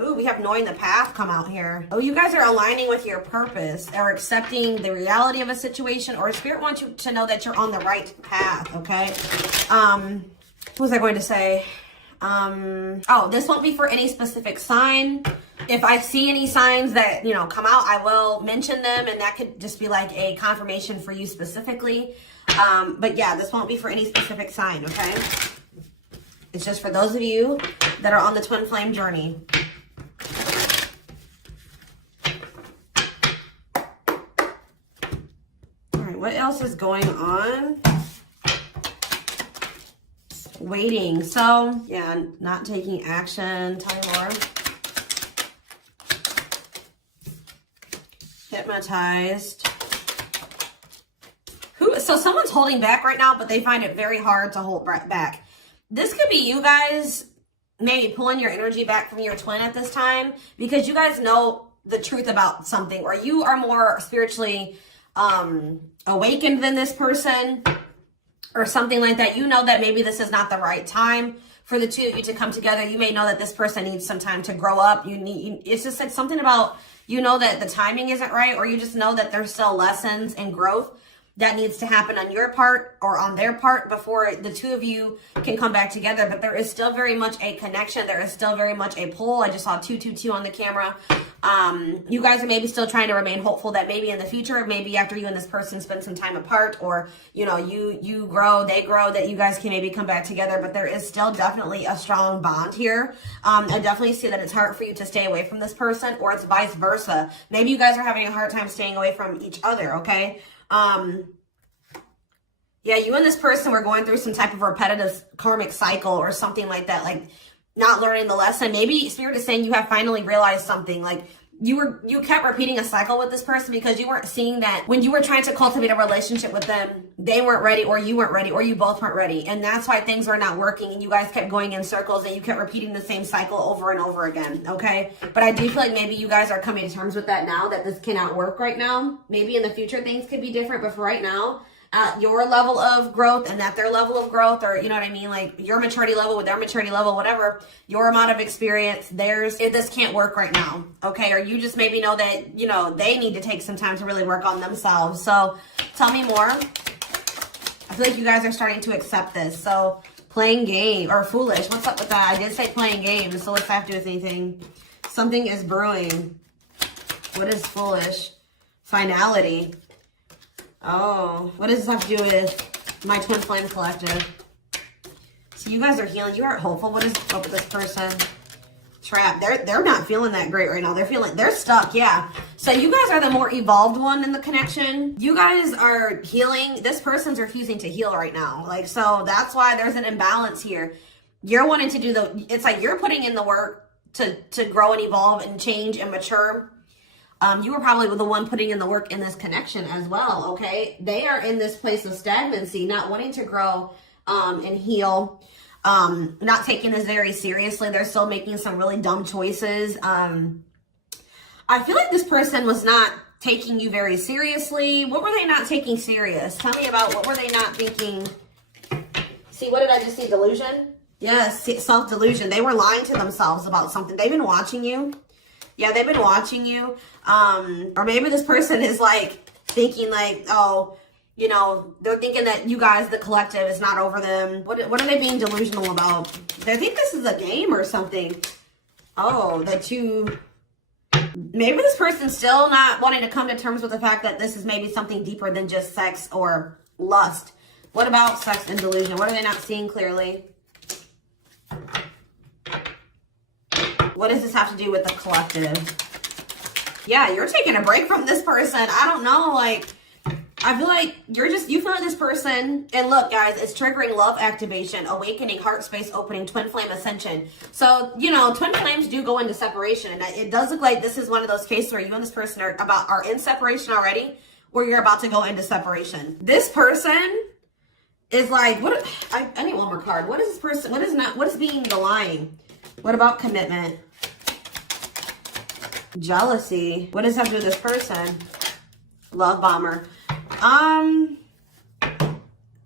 Ooh, we have knowing the path come out here. Oh, you guys are aligning with your purpose or accepting the reality of a situation, or Spirit wants you to know that you're on the right path, okay? What was I going to say? Oh, this won't be for any specific sign. If I see any signs that, you know, come out, I will mention them, and that could just be like a confirmation for you specifically. But yeah, this won't be for any specific sign, okay? It's just for those of you that are on the twin flame journey. All right, what else is going on? Waiting. So, yeah, not taking action. Tell me more. Hypnotized. So someone's holding back right now, but they find it very hard to hold back. This could be you guys maybe pulling your energy back from your twin at this time because you guys know the truth about something, or you are more spiritually awakened than this person or something like that. You know that maybe this is not the right time for the two of you to come together. You may know that this person needs some time to grow up. It's just like something about, you know, that the timing isn't right, or you just know that there's still lessons and growth that needs to happen on your part or on their part before the two of you can come back together. But there is still very much a connection. There is still very much a pull. I just saw 222 on the camera. You guys are maybe still trying to remain hopeful that maybe in the future, maybe after you and this person spend some time apart, or, you know, you grow, they grow, that you guys can maybe come back together. But there is still definitely a strong bond here. I definitely see that it's hard for you to stay away from this person, or it's vice versa. Maybe you guys are having a hard time staying away from each other, okay? Yeah, you and this person were going through some type of repetitive karmic cycle or something like that, like not learning the lesson. Maybe Spirit is saying you have finally realized something. Like you kept repeating a cycle with this person because you weren't seeing that when you were trying to cultivate a relationship with them, they weren't ready, or you weren't ready, or you both weren't ready. And that's why things are not working, and you guys kept going in circles, and you kept repeating the same cycle over and over again, okay? But I do feel like maybe you guys are coming to terms with that now, that this cannot work right now. Maybe in the future things could be different, but for right now, at your level of growth and at their level of growth, or you know what I mean, like your maturity level with their maturity level, whatever, your amount of experience, this can't work right now, okay? Or you just maybe know that, you know, they need to take some time to really work on themselves. So tell me more. I feel like you guys are starting to accept this. So playing game, or foolish, what's up with that? I did say playing games, so what's that have to do with anything? Something is brewing. What is foolish? Finality. Oh, what does this have to do with my twin flame collective? So you guys are healing. You are hopeful. What is up with this person? Trap. They're not feeling that great right now. They're stuck. Yeah. So you guys are the more evolved one in the connection. You guys are healing. This person's refusing to heal right now. Like, so that's why there's an imbalance here. You're wanting to do it's like you're putting in the work to grow and evolve and change and mature. You were probably the one putting in the work in this connection as well, okay? They are in this place of stagnancy, not wanting to grow and heal, not taking this very seriously. They're still making some really dumb choices. I feel like this person was not taking you very seriously. What were they not taking serious? Tell me about what were they not thinking? See, what did I just see? Delusion? Yes, self-delusion. They were lying to themselves about something. They've been watching you. Yeah, they've been watching you. Or maybe this person is like thinking like, oh, you know, they're thinking that you guys, the collective, is not over them. What are they being delusional about? They think this is a game or something. Oh, maybe this person's still not wanting to come to terms with the fact that this is maybe something deeper than just sex or lust. What about sex and delusion? What are they not seeing clearly? What does this have to do with the collective? Yeah, you're taking a break from this person. I don't know, like, I feel like you feel like this person, and look, guys, it's triggering love activation, awakening, heart space opening, twin flame ascension. So, you know, twin flames do go into separation, and it does look like this is one of those cases where you and this person are in separation already, or you're about to go into separation. This person is like, I need one more card. What is this person, what is being the lying? What about commitment? Jealousy. What does that have to do with this person? Love bomber.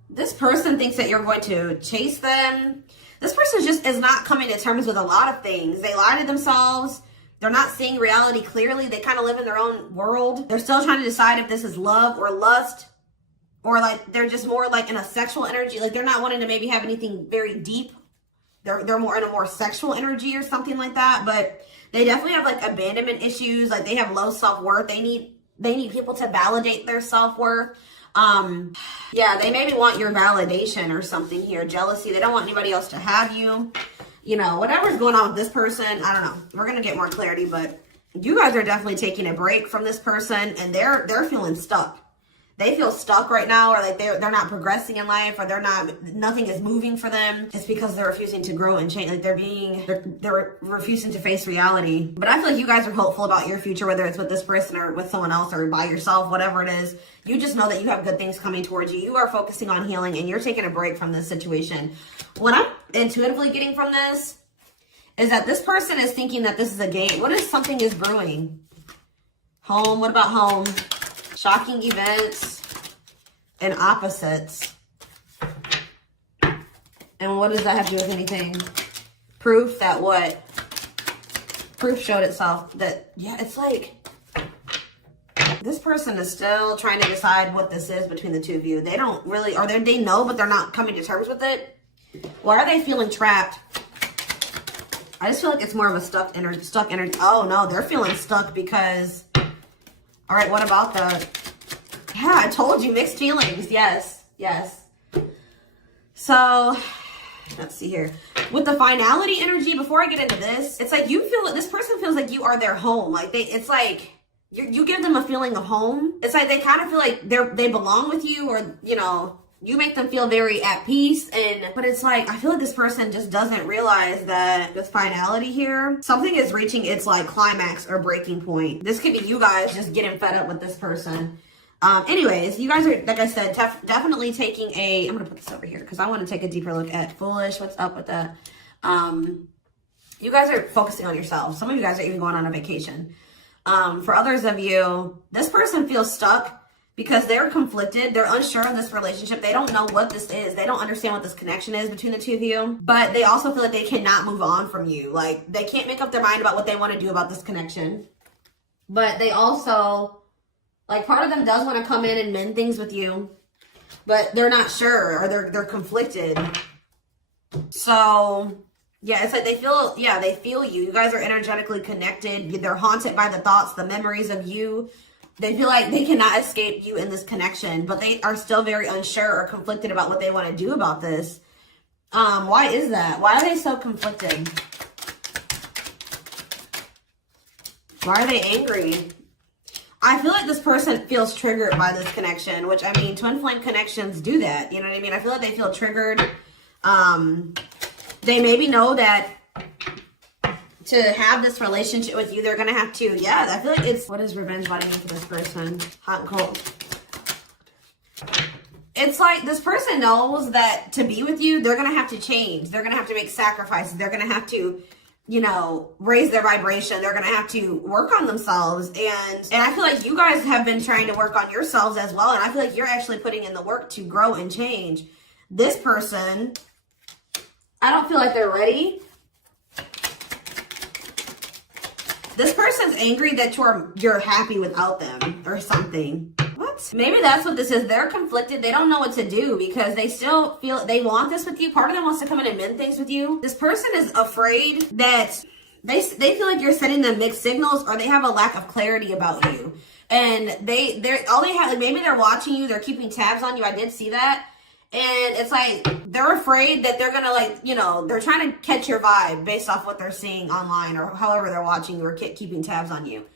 This person thinks that you're going to chase them. This person just is not coming to terms with a lot of things. They lie to themselves. They're not seeing reality clearly. They kind of live in their own world. They're still trying to decide if this is love or lust, or like they're just more like in a sexual energy. Like they're not wanting to maybe have anything very deep. They're more in a more sexual energy or something like that. But they definitely have like abandonment issues. Like they have low self-worth. They need people to validate their self-worth. Yeah, they maybe want your validation or something here. Jealousy. They don't want anybody else to have you. You know, whatever's going on with this person, I don't know. We're going to get more clarity, but you guys are definitely taking a break from this person, and they're feeling stuck. They feel stuck right now, or like they're not progressing in life, or nothing is moving for them. It's because they're refusing to grow and change. Like they're refusing to face reality. But I feel like you guys are hopeful about your future, whether it's with this person or with someone else or by yourself, whatever it is. You just know that you have good things coming towards you. You are focusing on healing, and you're taking a break from this situation. What I'm intuitively getting from this is that this person is thinking that this is a game. What if something is brewing? Home. What about home? Shocking events and opposites. And what does that have to do with anything? Proof that what? Proof showed itself that, yeah, it's like this person is still trying to decide what this is between the two of you. They don't really, or they know, but they're not coming to terms with it. Why are they feeling trapped? I just feel like it's more of a stuck energy. Oh no, they're feeling stuck because, all right, what about the, yeah, I told you, mixed feelings. Yes. So, let's see here. With the finality energy, before I get into this, it's like you feel, this person feels like you are their home. Like it's like, you give them a feeling of home. It's like they kind of feel like they belong with you, or, you know, you make them feel very at peace. But it's like, I feel like this person just doesn't realize that this finality here, something is reaching its like climax or breaking point. This could be you guys just getting fed up with this person. Anyways, you guys are, like I said, definitely taking I'm going to put this over here because I want to take a deeper look at foolish. What's up with that? You guys are focusing on yourself. Some of you guys are even going on a vacation. For others of you, this person feels stuck because they're conflicted. They're unsure of this relationship. They don't know what this is. They don't understand what this connection is between the two of you. But they also feel like they cannot move on from you. Like, they can't make up their mind about what they want to do about this connection. But they also, like, part of them does want to come in and mend things with you. But they're not sure, or they're conflicted. So, yeah, it's like they feel you. You guys are energetically connected. They're haunted by the thoughts, the memories of you. They feel like they cannot escape you in this connection, but they are still very unsure or conflicted about what they want to do about this. Why is that? Why are they so conflicted? Why are they angry? I feel like this person feels triggered by this connection, which, I mean, twin flame connections do that. You know what I mean? I feel like they feel triggered. They maybe know that to have this relationship with you, they're going to have to, yeah, I feel like it's, what is revenge body mean for this person? Hot and cold. It's like this person knows that to be with you, they're going to have to change. They're going to have to make sacrifices. They're going to have to, you know, raise their vibration. They're going to have to work on themselves. And I feel like you guys have been trying to work on yourselves as well. And I feel like you're actually putting in the work to grow and change. This person, I don't feel like they're ready. This person's angry that you're happy without them or something. What? Maybe that's what this is. They're conflicted. They don't know what to do because they still feel they want this with you. Part of them wants to come in and mend things with you. This person is afraid that they feel like you're sending them mixed signals, or they have a lack of clarity about you. And all they have, maybe they're watching you. They're keeping tabs on you. I did see that. And it's like, they're afraid that they're going to, like, you know, they're trying to catch your vibe based off what they're seeing online or however they're watching you or keeping tabs on you.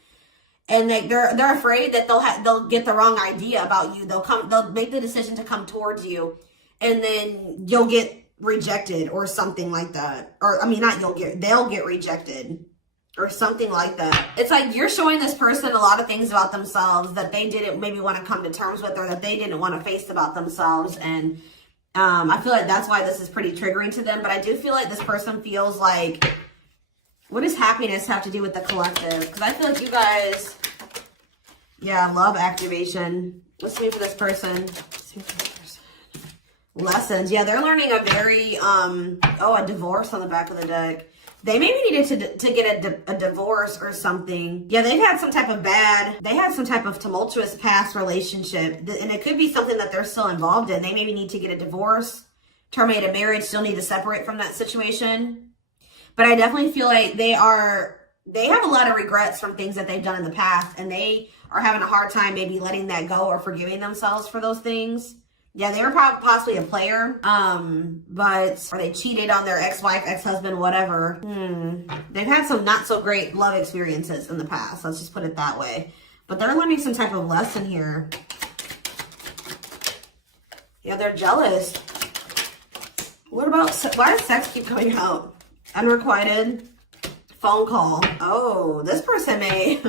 And they're afraid that they'll get the wrong idea about you. They'll make the decision to come towards you, and then you'll get rejected or something like that. Or, I mean, they'll get rejected or something like that. It's like you're showing this person a lot of things about themselves that they didn't maybe want to come to terms with, or that they didn't want to face about themselves. And I feel like that's why this is pretty triggering to them. But I do feel like this person feels like, what does happiness have to do with the collective? Because I feel like you guys, yeah, love activation. What's me for this person? lessons. Yeah, they're learning a very, a divorce on the back of the deck. They maybe needed to get a divorce or something. Yeah, they had some type of tumultuous past relationship. And it could be something that they're still involved in. They maybe need to get a divorce, terminate a marriage, still need to separate from that situation. But I definitely feel like they have a lot of regrets from things that they've done in the past. And they are having a hard time maybe letting that go or forgiving themselves for those things. Yeah, they were possibly a player, or they cheated on their ex-wife, ex-husband, whatever. They've had some not so great love experiences in the past. Let's just put it that way. But they're learning some type of lesson here. Yeah, they're jealous. What about, why does sex keep coming out? Unrequited phone call. Oh, this person may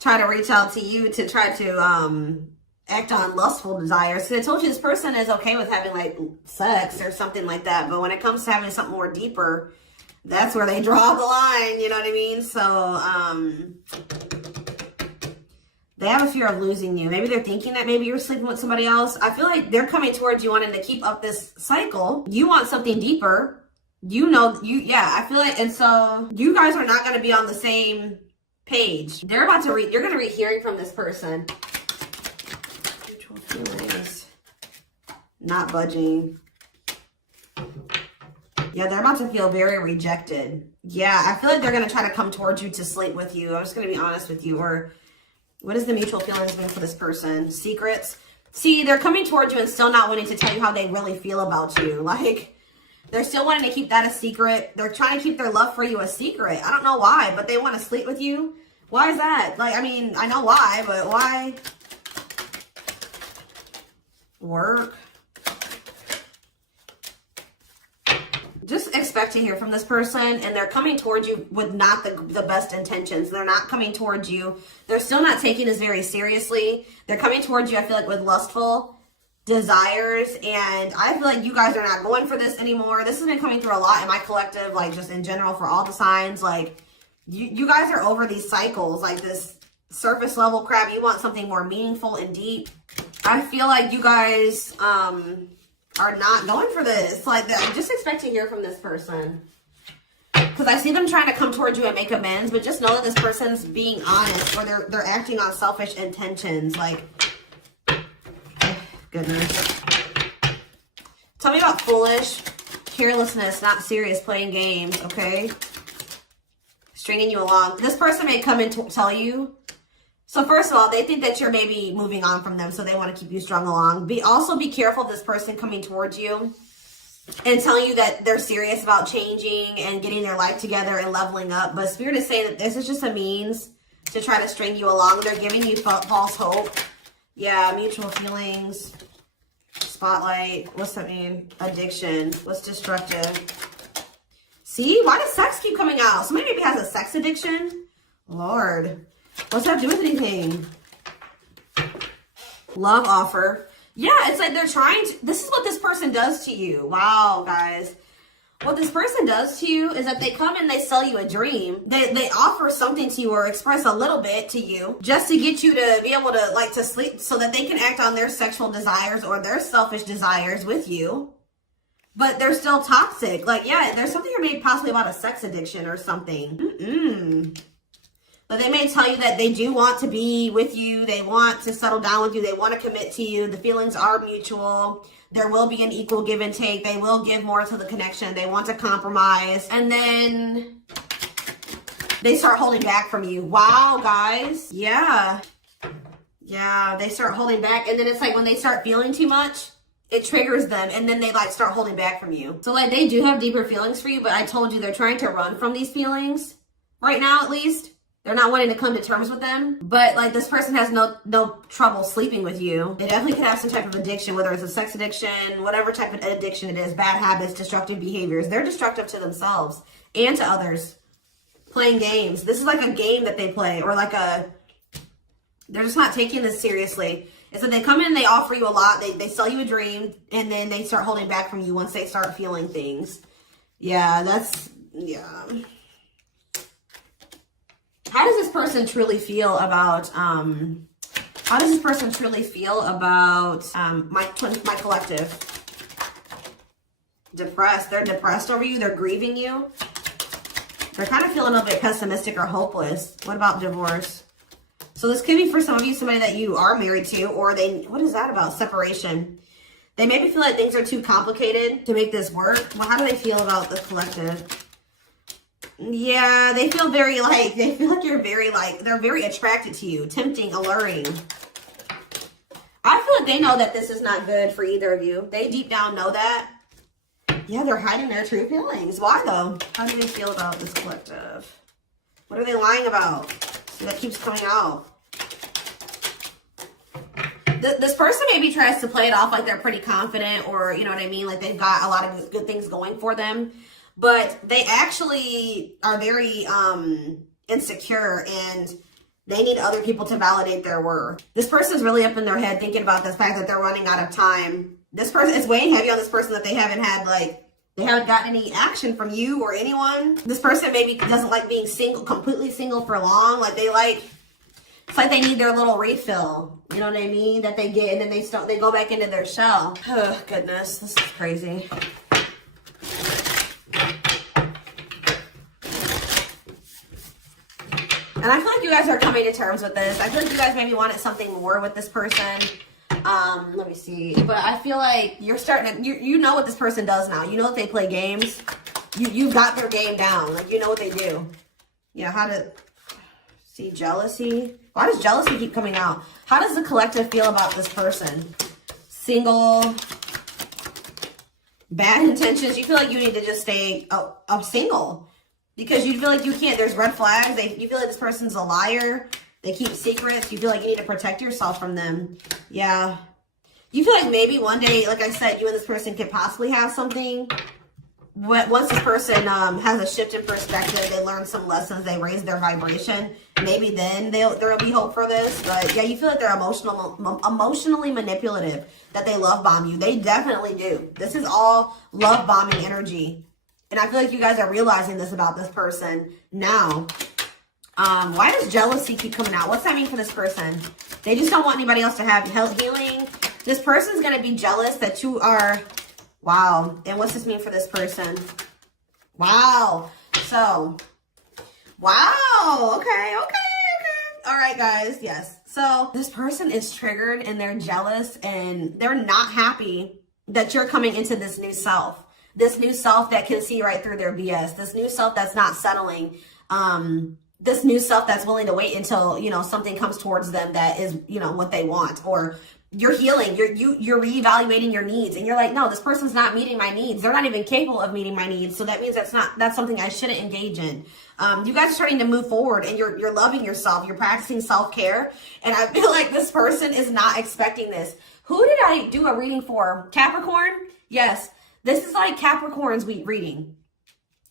try to reach out to you to try to, act on lustful desires. So I told you this person is okay with having like sex or something like that, but when it comes to having something more deeper, that's where they draw the line, you know what I mean? So they have a fear of losing you. Maybe they're thinking that maybe you're sleeping with somebody else. I feel like they're coming towards you wanting to keep up this cycle. You want something deeper, I feel like, and so you guys are not going to be on the same page. You're going to read hearing from this person. Feelings. Not budging. Yeah, they're about to feel very rejected. Yeah, I feel like they're going to try to come towards you to sleep with you. I'm just going to be honest with you. Or what is the mutual feelings mean for this person? Secrets. See, they're coming towards you and still not wanting to tell you how they really feel about you. Like, they're still wanting to keep that a secret. They're trying to keep their love for you a secret. I don't know why, but they want to sleep with you. Why is that? Like, I mean, I know why, but why? Work. Just expect to hear from this person, and they're coming towards you with not the best intentions. They're not coming towards you. They're still not taking this very seriously. They're coming towards you, I feel like, with lustful desires, and I feel like you guys are not going for this anymore. This has been coming through a lot in my collective, like just in general for all the signs. Like you guys are over these cycles, like this surface level crap. You want something more meaningful and deep. I feel like you guys are not going for this. Like, just expect to hear from this person. Because I see them trying to come towards you and make amends, but just know that this person's being honest, or they're acting on selfish intentions. Like, goodness. Tell me about foolish, carelessness, not serious, playing games, okay? Stringing you along. This person may come and tell you. So first of all, they think that you're maybe moving on from them, so they want to keep you strung along. Also be careful of this person coming towards you and telling you that they're serious about changing and getting their life together and leveling up. But Spirit is saying that this is just a means to try to string you along. They're giving you false hope. Yeah, mutual feelings. Spotlight. What's that mean? Addiction. What's destructive? See? Why does sex keep coming out? Somebody maybe has a sex addiction. Lord. What's that do with anything? Love offer. Yeah, it's like they're trying to... This is what this person does to you. Wow, guys. What this person does to you is that they come and they sell you a dream. They offer something to you or express a little bit to you just to get you to be able to, like, to sleep so that they can act on their sexual desires or their selfish desires with you. But they're still toxic. Like, yeah, there's something you're maybe possibly about a sex addiction or something. But they may tell you that they do want to be with you. They want to settle down with you. They want to commit to you. The feelings are mutual. There will be an equal give and take. They will give more to the connection. They want to compromise. And then they start holding back from you. Wow, guys. Yeah. Yeah, they start holding back. And then it's like when they start feeling too much, it triggers them. And then they like start holding back from you. So like they do have deeper feelings for you. But I told you they're trying to run from these feelings. Right now, at least. They're not wanting to come to terms with them. But, like, this person has no trouble sleeping with you. They definitely could have some type of addiction, whether it's a sex addiction, whatever type of addiction it is, bad habits, destructive behaviors. They're destructive to themselves and to others. Playing games. This is like a game that they play, or like they're just not taking this seriously. It's that they come in and they offer you a lot. They sell you a dream, and then they start holding back from you once they start feeling things. Yeah, yeah. How does this person truly feel about, my collective? Depressed. They're depressed over you. They're grieving you. They're kind of feeling a bit pessimistic or hopeless. What about divorce? So this could be for some of you, somebody that you are married to, or what is that about? Separation. They maybe feel like things are too complicated to make this work. Well, how do they feel about the collective? Yeah, they feel they feel like you're they're very attracted to you, tempting, alluring. I feel like they know that this is not good for either of you. They deep down know that. Yeah, they're hiding their true feelings. Why though? How do they feel about this collective? What are they lying about? See, that keeps coming out. This person maybe tries to play it off like they're pretty confident, or you know what I mean? Like they've got a lot of good things going for them. But they actually are very insecure, and they need other people to validate their worth. This person's really up in their head thinking about the fact that they're running out of time. This person is weighing heavy on this person that they haven't had, they haven't gotten any action from you or anyone. This person maybe doesn't like being single, completely single for long. It's like they need their little refill. You know what I mean? That they get, and then they go back into their shell. Oh, goodness. This is crazy. And I feel like you guys are coming to terms with this. I feel like you guys maybe wanted something more with this person. Let me see. But I feel like you're starting to, you know what this person does now. You know that they play games. You got their game down. Like, you know what they do. Yeah, how to see jealousy. Why does jealousy keep coming out? How does the collective feel about this person? Single. Bad intentions. You feel like you need to just stay single. Because you feel like you can't. There's red flags. You feel like this person's a liar. They keep secrets. You feel like you need to protect yourself from them. Yeah. You feel like maybe one day, like I said, you and this person could possibly have something. Once this person has a shift in perspective, they learn some lessons, they raise their vibration, maybe then there'll be hope for this. But yeah, you feel like they're emotionally manipulative, that they love bomb you. They definitely do. This is all love bombing energy. And I feel like you guys are realizing this about this person now. Why does jealousy keep coming out? What's that mean for this person? They just don't want anybody else to have healing. This person's going to be jealous that you are... Wow. And what's this mean for this person? Wow. So, wow. Okay. All right, guys. Yes. So this person is triggered and they're jealous and they're not happy that you're coming into this new self. This new self that can see right through their BS. This new self that's not settling. This new self that's willing to wait until, something comes towards them that is, what they want. Or you're healing. You're reevaluating your needs. And you're like, no, this person's not meeting my needs. They're not even capable of meeting my needs. So that means that's something I shouldn't engage in. You guys are starting to move forward and you're loving yourself. You're practicing self-care. And I feel like this person is not expecting this. Who did I do a reading for? Capricorn? Yes. This is like Capricorn's reading.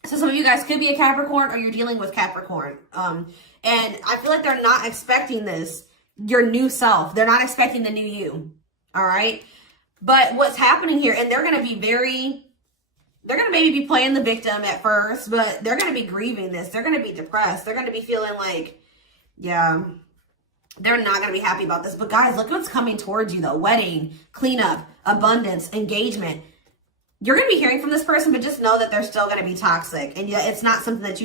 So some of you guys could be a Capricorn or you're dealing with Capricorn. And I feel like they're not expecting this, your new self. They're not expecting the new you. All right. But what's happening here, and they're going to maybe be playing the victim at first, but they're going to be grieving this. They're going to be depressed. They're going to be feeling like, yeah, they're not going to be happy about this. But guys, look what's coming towards you though. Wedding, cleanup, abundance, engagement. You're going to be hearing from this person, but just know that they're still going to be toxic. And yeah, it's not something that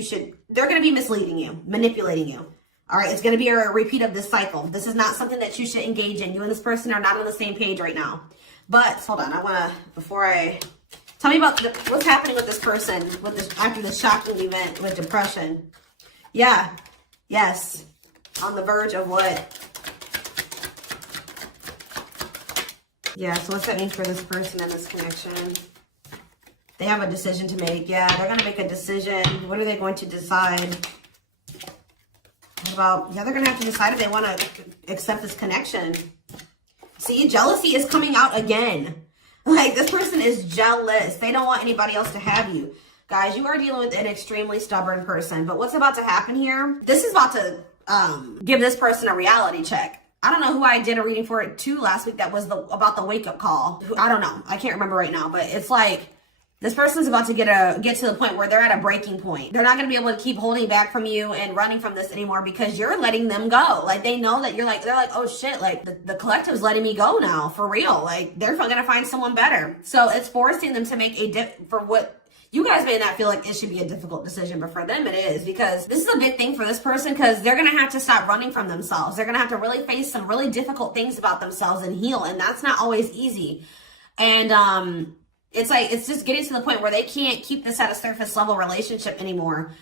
they're going to be misleading you, manipulating you. All right. It's going to be a repeat of this cycle. This is not something that you should engage in. You and this person are not on the same page right now. But hold on. Tell me about what's happening with this person after this shocking event with depression. Yeah. Yes. On the verge of what? Yeah. So what's that mean for this person and this connection? They have a decision to make. Yeah, they're going to make a decision. What are they going to decide? They're going to have to decide if they want to accept this connection. See, jealousy is coming out again. Like, this person is jealous. They don't want anybody else to have you. Guys, you are dealing with an extremely stubborn person. But what's about to happen here? This is about to give this person a reality check. I don't know who I did a reading for it too last week that was about the wake-up call. I don't know. I can't remember right now. But it's like... This person's about to get to the point where they're at a breaking point. They're not going to be able to keep holding back from you and running from this anymore because you're letting them go. Like, they know that they're like, oh shit, like the collective's letting me go now, for real. Like, they're going to find someone better. So it's forcing them to make for what you guys may not feel like it should be a difficult decision, but for them it is, because this is a big thing for this person, because they're going to have to stop running from themselves. They're going to have to really face some really difficult things about themselves and heal. And that's not always easy. And, it's like, it's just getting to the point where they can't keep this at a surface level relationship anymore.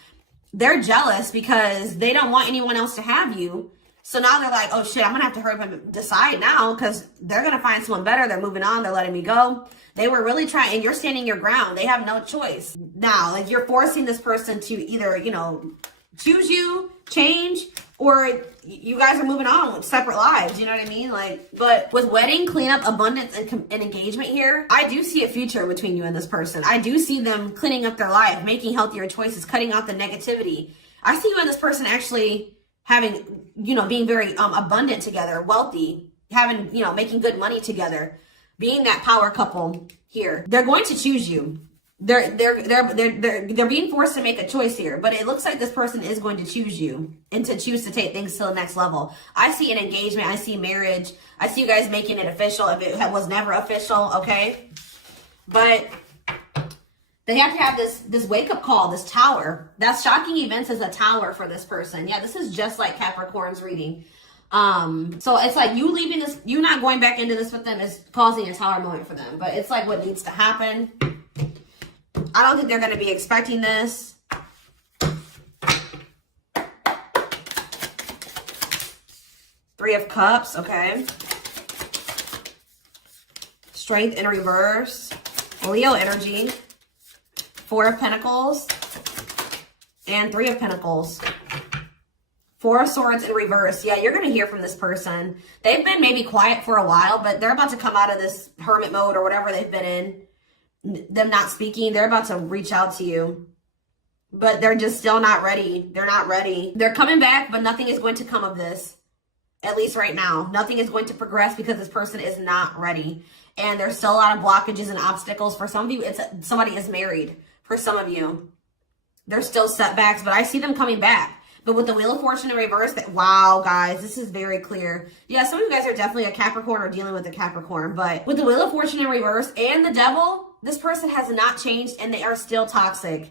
They're jealous because they don't want anyone else to have you. So now they're like, oh shit, I'm gonna have to hurry up and decide now, because they're gonna find someone better. They're moving on. They're letting me go. They were really trying, and you're standing your ground. They have no choice. Now, like, you're forcing this person to either, you know, choose you, change, or you guys are moving on with separate lives, you know what I mean? Like, but with wedding, cleanup, abundance, and engagement here, I do see a future between you and this person. I do see them cleaning up their life, making healthier choices, cutting out the negativity. I see you and this person actually having, you know, being very abundant together, wealthy, having, you know, making good money together, being that power couple here. They're going to choose you. They're being forced to make a choice here, but it looks like this person is going to choose you and to choose to take things to the next level. I see an engagement. I see marriage. I see you guys making it official if it was never official, okay? But they have to have this wake-up call, this tower. That's shocking events as a tower for this person. Yeah, this is just like Capricorn's reading. So it's like you leaving this, you not going back into this with them is causing a tower moment for them. But it's like what needs to happen. I don't think they're going to be expecting this. Three of Cups, okay. Strength in reverse. Leo energy. Four of Pentacles. And Three of Pentacles. Four of Swords in reverse. Yeah, you're going to hear from this person. They've been maybe quiet for a while, but they're about to come out of this hermit mode or whatever they've been in. Them not speaking, they're about to reach out to you, but they're just still not ready. They're not ready. They're coming back, but nothing is going to come of this, at least right now. Nothing is going to progress because this person is not ready, and there's still a lot of blockages and obstacles. For some of you, it's somebody is married. For some of you, there's still setbacks, but I see them coming back. But with the Wheel of Fortune in reverse, wow, guys, this is very clear. Yeah, some of you guys are definitely a Capricorn or dealing with a Capricorn, but with the Wheel of Fortune in reverse and the Devil, this person has not changed and they are still toxic.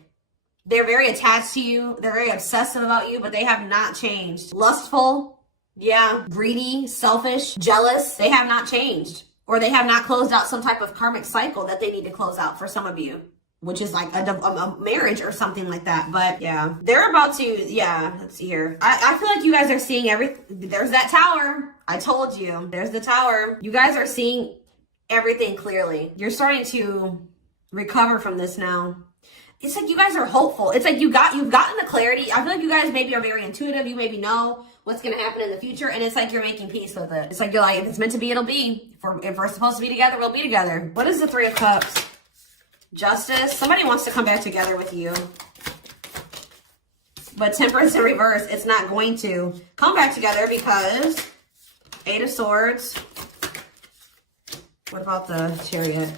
They're very attached to you. They're very obsessive about you, but they have not changed. Lustful, yeah, greedy, selfish, jealous. They have not changed, or they have not closed out some type of karmic cycle that they need to close out for some of you, which is like a marriage or something like that. But yeah, they're about to, yeah, let's see here. I feel like you guys are seeing everything. There's that tower. I told you, there's the tower. You guys are seeing everything clearly. You're starting to recover from this now. It's like you guys are hopeful. It's like you've gotten the clarity. I feel like you guys maybe are very intuitive. You maybe know what's going to happen in the future, and it's like you're making peace with it. It's like you're like, if it's meant to be, it'll be. If we're supposed to be together, we'll be together. What is the Three of Cups? Justice. Somebody wants to come back together with you. But Temperance in reverse, it's not going to come back together because Eight of Swords. What about the Chariot?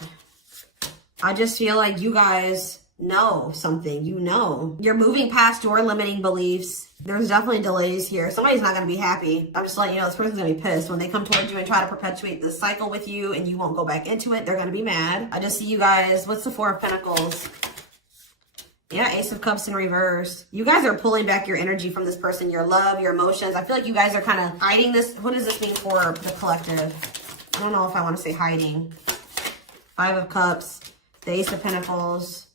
I just feel like you guys know something. You know. You're moving past your limiting beliefs. There's definitely delays here. Somebody's not going to be happy. I'm just letting you know this person's going to be pissed. When they come towards you and try to perpetuate this cycle with you and you won't go back into it, they're going to be mad. I just see you guys. What's the Four of Pentacles? Yeah, Ace of Cups in reverse. You guys are pulling back your energy from this person, your love, your emotions. I feel like you guys are kind of hiding this. What does this mean for the collective? I don't know if I want to say hiding. Five of Cups, the Ace of Pentacles,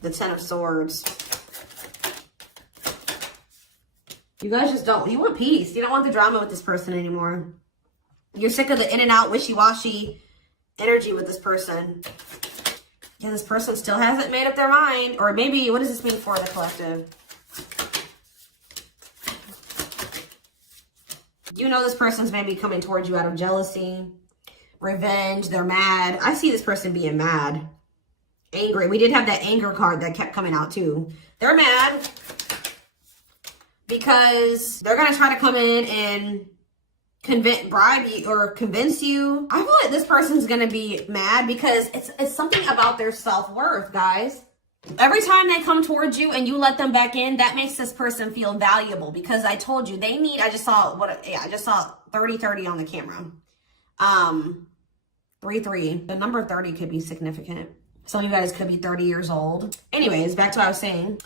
the Ten of Swords. You guys just don't, you want peace. You don't want the drama with this person anymore. You're sick of the in and out, wishy-washy energy with this person. Yeah, this person still hasn't made up their mind. Or maybe, what does this mean for the collective? You know this person's maybe coming towards you out of jealousy, revenge, they're mad. I see this person being mad, angry. We did have that anger card that kept coming out too. They're mad because they're going to try to come in and bribe you or convince you. I feel like this person's gonna be mad because it's something about their self-worth, guys. Every time they come towards you and you let them back in, that makes this person feel valuable, because I told you they need, I just saw 30-30 on the camera. 3-3. The number 30 could be significant. Some of you guys could be 30 years old. Anyways, back to what I was saying.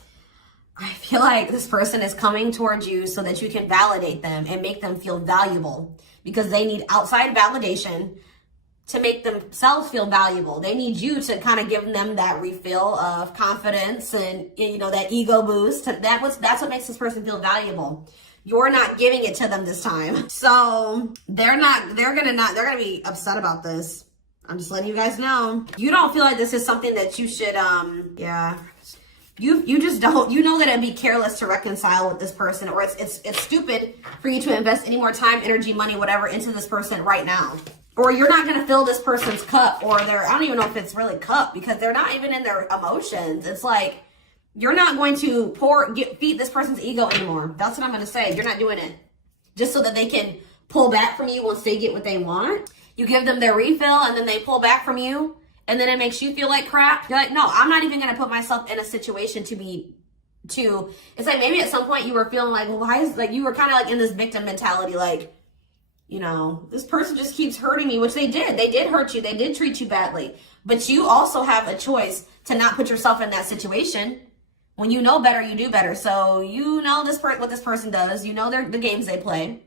I feel like this person is coming towards you so that you can validate them and make them feel valuable, because they need outside validation to make themselves feel valuable. They need you to kind of give them that refill of confidence and, you know, that ego boost. That's what makes this person feel valuable. You're not giving it to them this time. So they're gonna be upset about this. I'm just letting you guys know. You don't feel like this is something that you should, yeah. You just don't. You know that it'd be careless to reconcile with this person, or it's stupid for you to invest any more time, energy, money, whatever into this person right now. Or you're not going to fill this person's cup, or I don't even know if it's really cup, because they're not even in their emotions. It's like, you're not going to feed this person's ego anymore. That's what I'm going to say. You're not doing it just so that they can pull back from you once they get what they want. You give them their refill and then they pull back from you, and then it makes you feel like crap. You're like, no, I'm not even going to put myself in a situation it's like maybe at some point you were feeling like, well, why is, like, you were kind of like in this victim mentality, like, you know, this person just keeps hurting me, which they did. They did hurt you. They did treat you badly. But you also have a choice to not put yourself in that situation. When you know better, you do better. So you know what this person does. You know the games they play.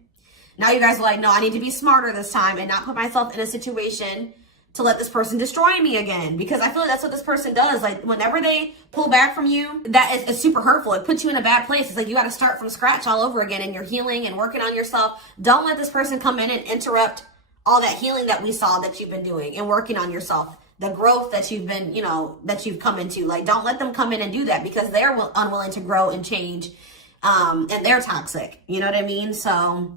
Now you guys are like, no, I need to be smarter this time and not put myself in a situation to let this person destroy me again. Because I feel like that's what this person does. Like, whenever they pull back from you, that is super hurtful. It puts you in a bad place. It's like you got to start from scratch all over again, and you're healing and working on yourself. Don't let this person come in and interrupt all that healing that we saw that you've been doing and working on yourself. The growth that you've been, that you've come into. Like, don't let them come in and do that, because they're unwilling to grow and change. And they're toxic. You know what I mean? So